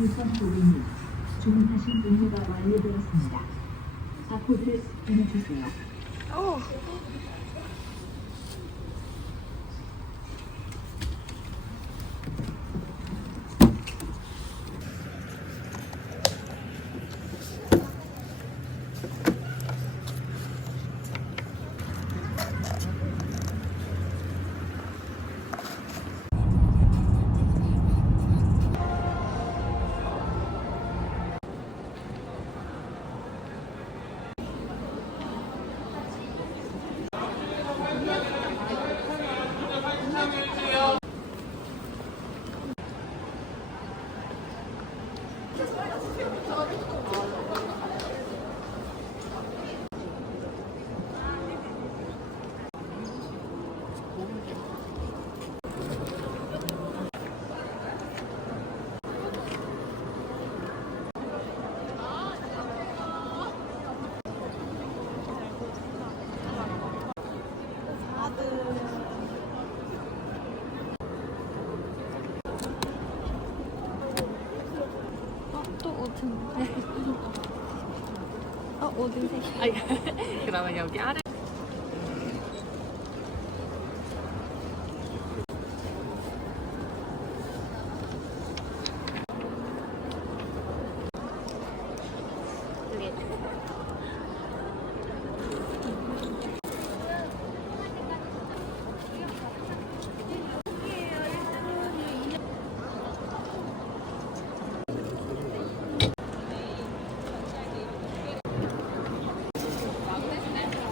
유선 고객님, 주문하신 음료가 완료되었습니다. 바코드를 스캔해주세요. 어, 어, 오든색. 아니, 그러면 여기 아래.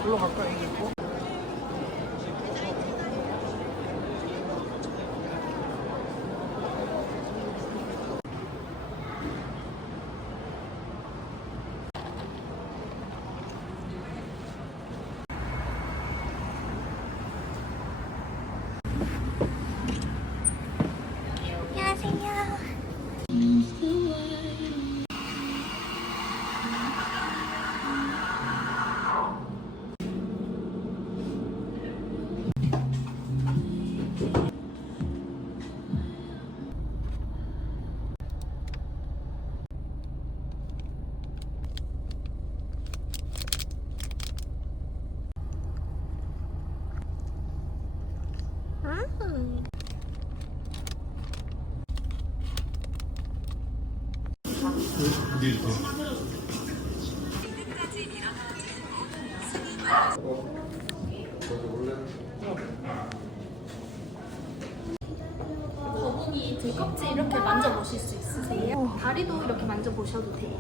글로 갈까? 여기 있고. 거북이 등 껍질 이렇게 만져보실 수 있으세요? 다리도 이렇게 만져보셔도 돼요.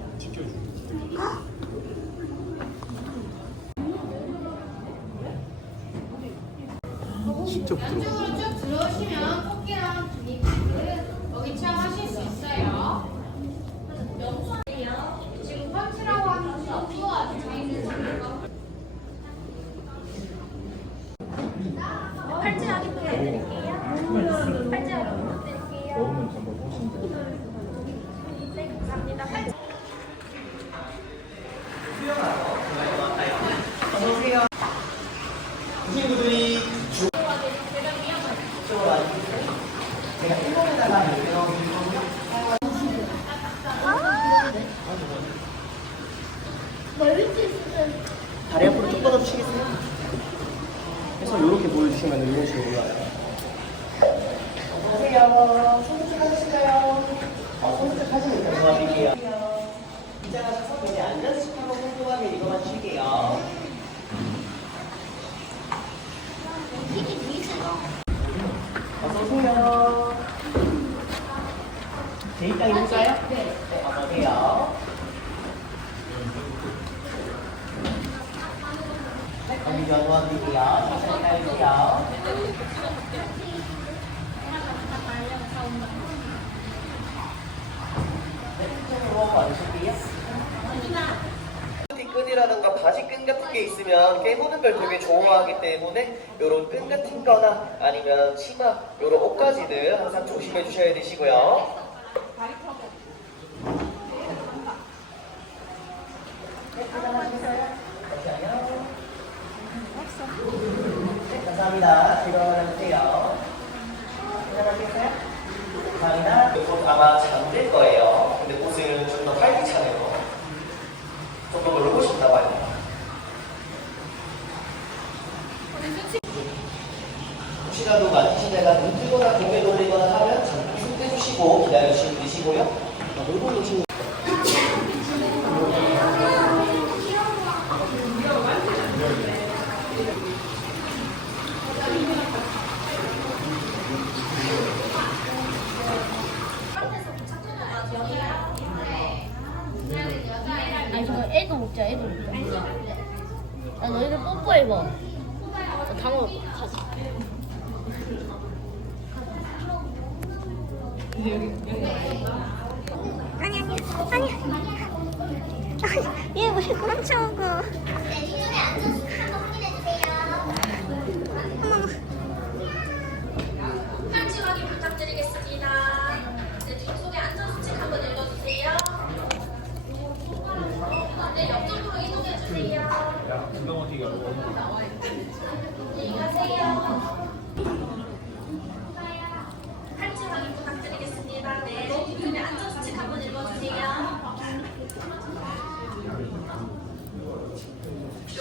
진짜 부드러워. 쭉 들어오시면 토끼랑 분위기를 여기 체험하실 수 있어요. 명수예요. 지금 펀치라고 하는 서브 아주 재밌는 선수가 팔찌하기 보여드릴게요. 팔찌하기 보여드릴게요. 네, 감사합니 다리 앞으로 쭉 뻗어주시겠어요? 그래서 이렇게 보여주시면 이런 식으로 올라와요. 손수축 하실까요? 어, 손수축 하시면 일단 도와드릴게요. 긴장하셔서 여기 앉아서 시키고 꼼꼼하게 이거만 주실게요. 어서오세요. 데이터 있을까요? 네. 네, 어서오세요. 여기 저 도와드릴게요. 천천히 가주세요. 네, 이쪽으로 와주실게요. 끈이라든가 바지 끈 같은 게 있으면 깨무는 걸 되게 좋아하기 때문에 이런 끈 같은 거나 아니면 치마 이런 옷까지는 항상 조심해 주셔야 되시고요. 네, 감사합니다. 들어가주세요. 괜찮으시겠어요? 감사합니다. 이거 아마 잠들 거예요. 더 활기차네요. 조금 놀고 싶나 봐요. 혹 시라도 만지시다가 눈 뜨거나 고개 돌리거나 하면 잠깐 숨 빼주시고 기다려주시면 되시고요. 저 애도 먹자 애도 먹자. 아 너희들 뽀뽀해봐. 다 먹어 가자 아니 아니 아니 아니 얘왜 그만 쳐오고 한지 확인 부탁드리겠습니다. 네, 뒷속에 안전 수칙 한번 읽어주세요. 네, 옆쪽으로 이동해주세요. 안녕히 가세요.